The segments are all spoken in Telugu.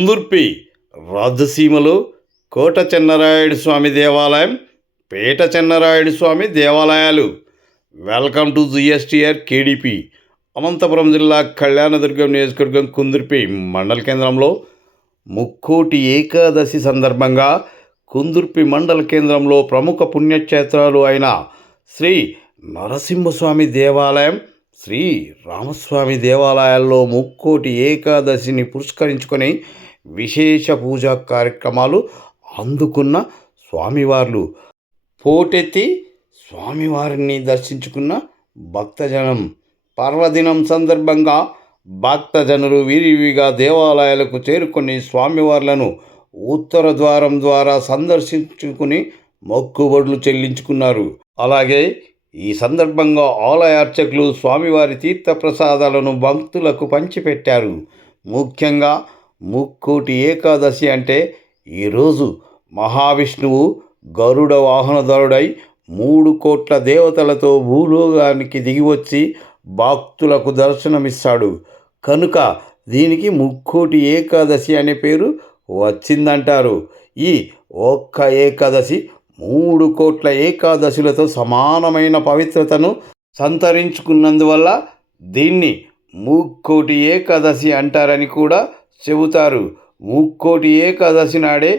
కుందుర్పి రాజసీమలో కోట చెన్నరాయుడు స్వామి దేవాలయం, పేట చెన్నరాయుడు స్వామి దేవాలయాలు. Welcome to GSTR KDP. Anantapuram జిల్లా కళ్యాణదుర్గం నియోజకవర్గం కుందుర్పి మండల కేంద్రంలో ముక్కోటి ఏకాదశి సందర్భంగా కుందుర్పి మండల కేంద్రంలో ప్రముఖ పుణ్యక్షేత్రాలు అయిన శ్రీ నరసింహస్వామి దేవాలయం, శ్రీ రామస్వామి దేవాలయాల్లో ముక్కోటి ఏకాదశిని పురస్కరించుకొని విశేష పూజా కార్యక్రమాలు అందుకున్న స్వామివార్లు, పోటెత్తి స్వామివారిని దర్శించుకున్న భక్తజనం. పర్వదినం సందర్భంగా భక్తజనులు విరివిగా దేవాలయాలకు చేరుకొని స్వామివార్లను ఉత్తర ద్వారం ద్వారా సందర్శించుకుని మొక్కుబడులు చెల్లించుకున్నారు. అలాగే ఈ సందర్భంగా ఆలయ అర్చకులు స్వామివారి తీర్థప్రసాదాలను భక్తులకు పంచిపెట్టారు. ముఖ్యంగా ముక్కోటి ఏకాదశి అంటే ఈరోజు మహావిష్ణువు గరుడ వాహనధరుడై 3 కోట్ల దేవతలతో భూలోకానికి దిగివచ్చి భక్తులకు దర్శనమిస్తాడు. కనుక దీనికి ముక్కోటి ఏకాదశి అనే పేరు వచ్చిందంటారు. ఈ ఒక్క ఏకాదశి 3 కోట్ల ఏకాదశులతో సమానమైన పవిత్రతను సంతరించుకున్నందువల్ల దీన్ని ముక్కోటి ఏకాదశి అంటారని కూడా చెబుతారు. ముక్కోటి ఏకాదశి నాడే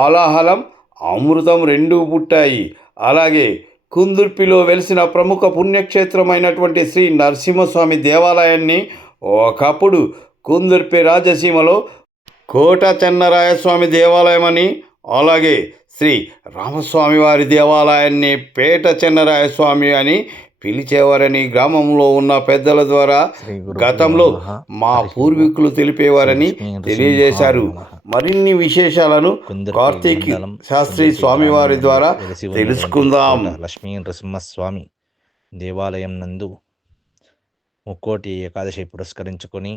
ఆలాహలం, అమృతం రెండూ పుట్టాయి. అలాగే కుందుర్పిలో వెలిసిన ప్రముఖ పుణ్యక్షేత్రమైనటువంటి శ్రీ నరసింహస్వామి దేవాలయాన్ని ఒకప్పుడు కుందుర్పి రాజసీమలో కోట చెన్నరాయస్వామి దేవాలయం అని, అలాగే శ్రీ రామస్వామి వారి దేవాలయాన్ని పేట చెన్నరాయస్వామి అని పిలిచేవారని గ్రామంలో ఉన్న పెద్దల ద్వారా గతంలో మా పూర్వీకులు తెలిపేవారని తెలియజేశారు. మరిన్ని విశేషాలను కార్తీక్ శాస్త్రి స్వామివారి ద్వారా తెలుసుకుందాం. లక్ష్మీ నరసింహస్వామి దేవాలయం నందు ముక్కోటి ఏకాదశి పురస్కరించుకొని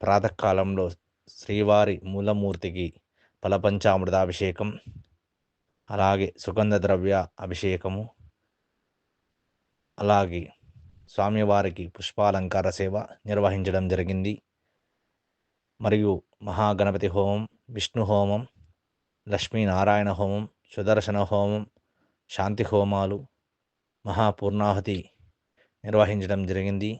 ప్రాతకాలంలో శ్రీవారి మూలమూర్తికి ఫలపంచామృతాభిషేకం, అలాగే సుగంధ ద్రవ్య అభిషేకము, అలాగే స్వామివారికి పుష్పాలంకార సేవ నిర్వహించడం జరిగింది. మరియు మహాగణపతి హోమం, విష్ణు హోమం, లక్ష్మీనారాయణ హోమం, సుదర్శన హోమం, శాంతి హోమాలు, మహాపూర్ణాహుతి నిర్వహించడం జరిగింది.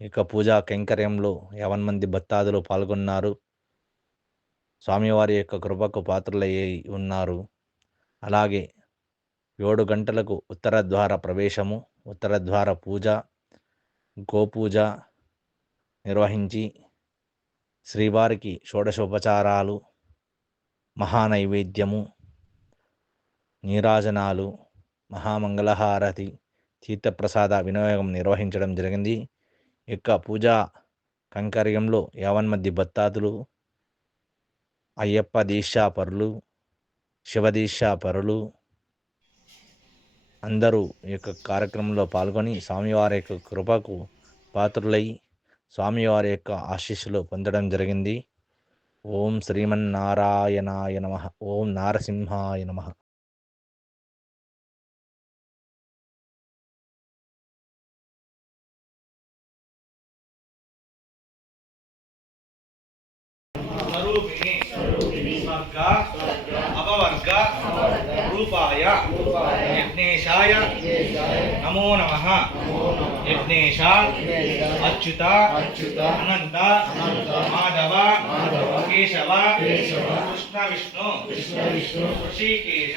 ఇక పూజా కైంకర్యంలో 50 మంది భక్తాదులు పాల్గొన్నారు. స్వామివారి యొక్క కృపకు పాత్రులయ్యి ఉన్నారు. అలాగే 7 గంటలకు ఉత్తర ద్వార ప్రవేశము, ఉత్తర ద్వార పూజ, గోపూజ నిర్వహించి శ్రీవారికి షోడశోపచారాలు, మహానైవేద్యము, నీరాజనాలు, మహామంగళహారతి, తీర్థప్రసాద వినియోగం నిర్వహించడం జరిగింది. ఇక పూజా కైంకర్యంలో 50 మంది భక్తాదులు, అయ్యప్ప దీక్షా పరులు, శివదీక్షా పరులు అందరూ ఈ యొక్క కార్యక్రమంలో పాల్గొని స్వామివారి యొక్క కృపకు పాత్రులై స్వామివారి యొక్క ఆశీస్సులు పొందడం జరిగింది. ఓం శ్రీమన్నారాయణాయ నమః. ఓం నారసింహాయ నమః. అపవర్గ రూపాయ యజ్ఞేశాయ నమో నమః. యజ్ఞేశ అచ్యుత అనంత మాధవ కేశవ కృష్ణ విష్ణు ఋషికేశ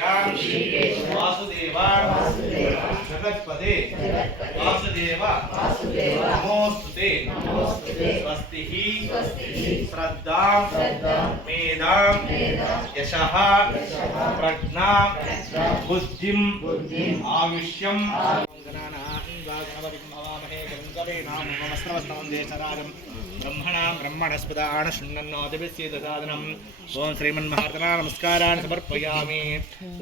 వాసుదేవ జగత్పదే వాసుదేవ నమోస్తుతే. స్వస్తి శ్రద్ధాం మేధాం యశః ప్రజ్ఞాం బుద్ధిం ఆయుష్యం బ్రహ్మణాం బ్రహ్మణస్పదాన శృణ్వన్నోతిభిస్సేదసాదనం. ఓం శ్రీమన్మహార్దనా నమస్కారాన్ని సమర్పయామి.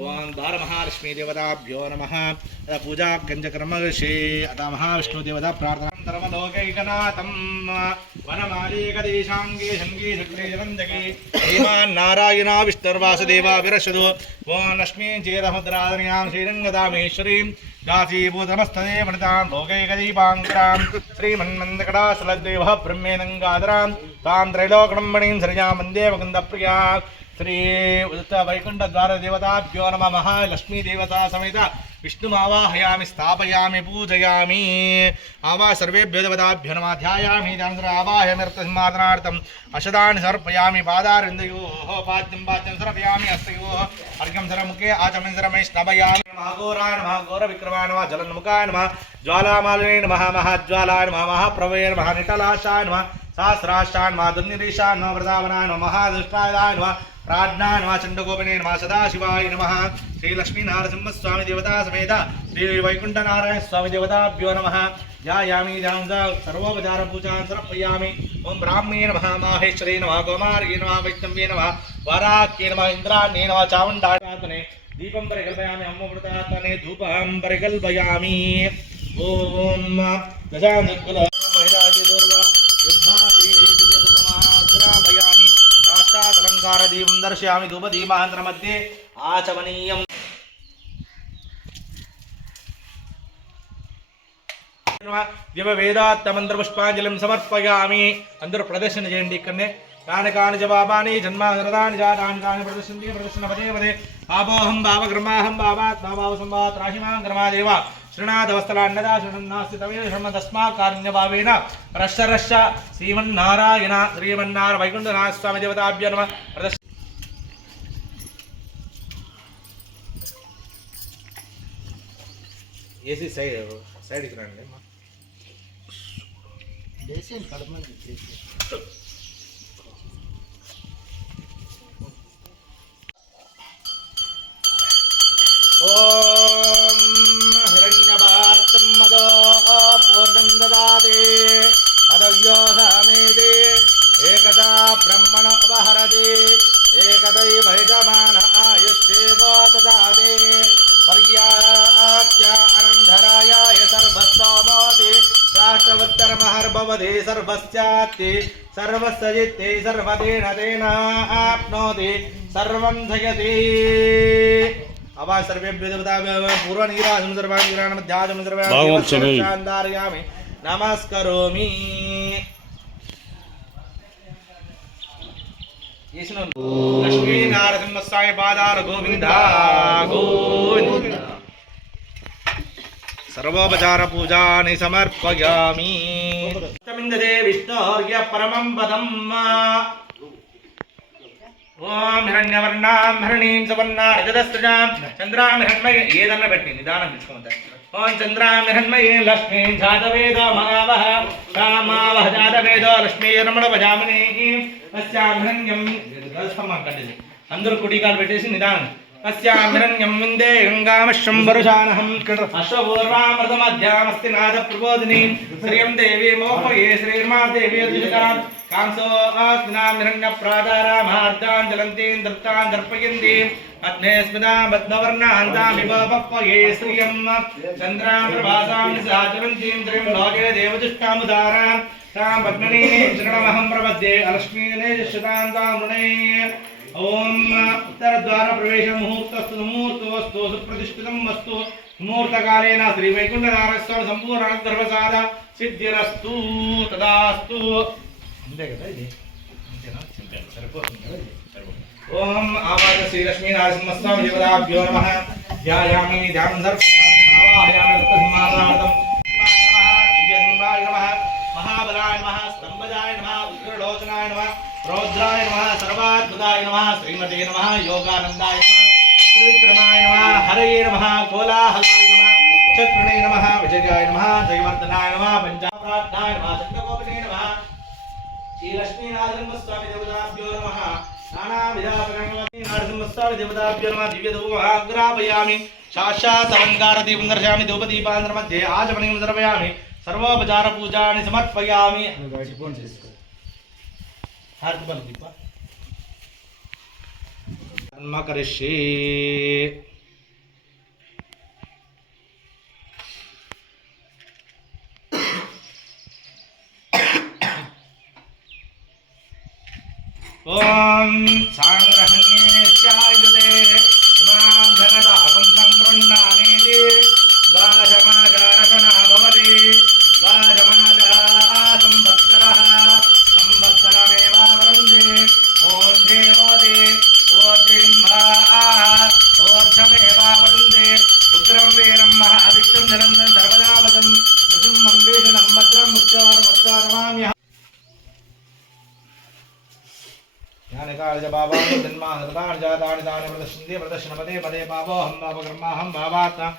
ఓం ద్వారమహాలక్ష్మీ దేవతాభ్యో నమః. పూజా కంజకర్మర్షే అత మహావిష్ణుదేవతా ప్రార్థనాంతరమలోకైకనాథం వనమాలీకదేశాంగే శంగే శక్తిజనందకి శ్రీమాన్నారాయణ విష్ణుర్వాసుదేవ విరశదు. ఓం లక్ష్మీ చేదముద్రాదన్యాం శ్రీరంగదామేశ్వరీం దాసీభూతమస్తదే వనితాం లోకైకదీపాంకరాం శ్రీమన్మందకటాసలదేవ బ్రహ్మేణ गंगाधरां तां त्रैलोकणमणिं सृजां वन्दे मुकुन्दप्रिया श्री उदित वैकुंठ द्वार देवताभ्यो नमः महालक्ष्मी देवता समेत विष्णुमावाहयामि स्थापयामि पूजयामि आवा सर्वेभ्यो देवताभ्यो नमः ध्यायामि ध्यानसर आवाहयाम्यर्थसिंहासनार्थम् अशदानि समर्पयामि पादारविन्दयोः पाद्यं समर्पयामि हस्तयोः अर्घ्यं सरमुखे आचमनं सरमैः स्नापयामि नमः घोराय नमः घोरविक्रमाय नमः जलन्मुखाय नमः ज्वालामालिने नमः महाज्वालाय नमः महाप्रभवे नमः निटलाशाय नमः सहस्राशाय नमः दुर्निरीशाय नमः वृदावनाय नमः महादुष्टाय नमः प्राज्ञाय नमः चंडगोपने नमः सदाशिवाय नमः श्री लक्ष्मी नारसिंह स्वामी देवता समेत श्री वैकुंठ नारायण स्वामी देवताभ्यो नमः ध्यायामि ध्यानं सर्वोपचार पूजां समर्पयामि ओम ब्राह्मणे नमः माहेश्वरे नमः कौमार्ये नमः वैष्णव्ये नमः वाराक्ये नमः इंद्राण्ये नमः चामुण्डात्मने दीपं परिकल्पयामि अम्मवृतात्मने धूपं परिकल्पयामि ओम गजानकुल महिलादि दुर्गा युद्धादि महाग्रापयामि साक्षादलंकार दीपं दर्शयामि धूपदीपान्तර मध्ये आचमनीयम् दिव वेदात्त मंत्र पुष्पांजलिं समर्पयामि अंदर प्रदर्शन చేయండి ఇక్కడనే కాని కాని జవాబాని జన్మాదరదాని జాతాని కాని ప్రదర్శన పదే పదే ఆపోహం భావగ్రమాహం భావాత్మా భావ సంవాత్ రాహిమాం గ్రమాదేవ శ్రీనాథవస్తలాన్నదా శరణాస్తి తమే శర్మ తస్మా కారుణ్యభావేన రశ్శ శ్రీమన్నారాయణ శ్రీమన్నారాయణ వైకుంఠనాథ స్వామి దేవతాభ్యో నమః ఏసీ సైడ్కి రండి ఓం హిరణ్యభార్తం మదో పూర్ణం దదాతి మదవ్యో సామేతి ఏకదా బ్రహ్మణ ఉపహరతి ఏకదైవ యజమాన ఆయుష్యేవో దదాతి पर्यात्य अनन्धरायाय सर्वस्तोमोति राष्ट्रवत्तरमहर्भवति सर्वस्यात्ति सर्वस्यजित्ते सर्वदेन तेनाप्नोति सर्वं जयति आवाज सर्वेभ्यो देवताभ्यो पूर्वनीराजं सर्वाणीराणं मध्याजं सर्वाणि नमस्करोमि लक्ष्मी नारसिंह स्वामी पादार गोविंद गोविंद सर्वोपचार पूजानि समर्पयामि तमिन्दे विष्णोर्य परमं पदम् ओम हिरण्यवर्णां हरणीं सवर्णां रजतस्रजां चन्द्रां हिरण्मये ఏదన్న పెట్టి నిదానం తెచ్చుకుంటా ओम चन्द्रां हिरण्मये लक्ष्मीं जातवेद महावः रामावः जातवेद लक्ष्मी रमण भजामि अस्यां हिरण्यं అందరూ కుడికాలు పెట్టేసి నిదానం अस्यां हिरण्यं विन्दे गंगामश्रं वरुषानहं अश्वपूर्वामृतमध्यामस्ति नाद प्रबोधिनी श्रियं देवी मोहये श्रीर्मा देवी अद्विषतां कांसो अस्मिनां हिरण्यप्रादारामार्दां जलन्तीं दृप्तां दर्पयन्तीं अग्नेस्मिनां बद्धवर्णान्तां विभवपये श्रियं चन्द्रां प्रभासां साचरन्तीं त्रिं लोके देवदुष्टामुदारां तां पद्मनीं शरणमहं प्रपद्ये अलक्ष्मीने शतान्तां मुने ओम उत्तर द्वार प्रवेश मुहूर्तस्तु मुहूर्तोस्तु सुप्रतिष्ठितं वस्तु मुहूर्त कालेन श्री वैकुंठ नारायण स्वामी संपूर्ण अनुग्रहप्रसाद सिद्धिरस्तु तदास्तु अंते कदा ఇది అంతేనా సరిపోతుంది కదా ओम आवाज श्री लक्ष्मी नारसिंह स्वामी देवताभ्यो नमः ध्यायामि ध्यानं सर्वयामि आवाहयामि तत्सिंहासनार्थं दिव्यसिंहाय नमः महाबलाय नमः स्तंभजाय नमः उग्रलोचनाय नमः रौद्राय नमः सर्वाद्भुताय नमः श्रीमते नमः योगानंदाय नमः त्रिविक्रमाय नमः हरये नमः कोलाहलाय नमः चक्रुणे नमः विजयाय नमः जयवर्धनाय नमः पंचाप्रार्थाय नमः चंद्रगोपने नमः श्री लक्ष्मी नारसिंह स्वामी देवताभ्यो नमः नानाविधापरमवती नारसिंह स्वामी देवताभ्यो नमः दिव्यधूपमाग्रापयामि साक्षात् अलंकार दीपं दर्शयामि धूपदीपान्तර मध्ये आचमनीं समर्पयामि सर्वोपचार पूजानि समर्पयामि हार्दिक दीप कर्म करिष्ये ओम सांग्रहण्येत्यायुधे इमां धनदापं संगृह्णामीति द्वाजमाजारकना भवति द्वाजमाजा संवत्सरः बाबान् जन्मान् तदानि जातानि तानि प्रदर्शन्ति प्रदर्शनपदे पदे पापोऽहं पापकर्माहं भावात्मा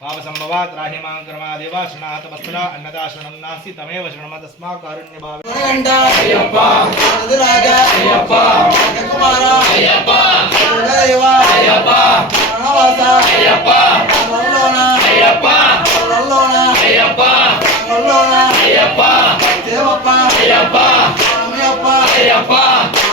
पापसम्भवात् राहिमां कर्मादेव शृणात वस्तुना अन्नदा शरणं नास्ति तमेव शरणम तस्मात् कारुण्यभावे अय्यप्प राज अय्यप्प कुमार अय्यप्प देव अय्यप्प नवास अय्यप्प मल्लोना अय्यप्प मल्लोना अय्यप्प मल्लोना अय्यप्प देवप्प अय्यप्प अय्यप्प अय्यप्प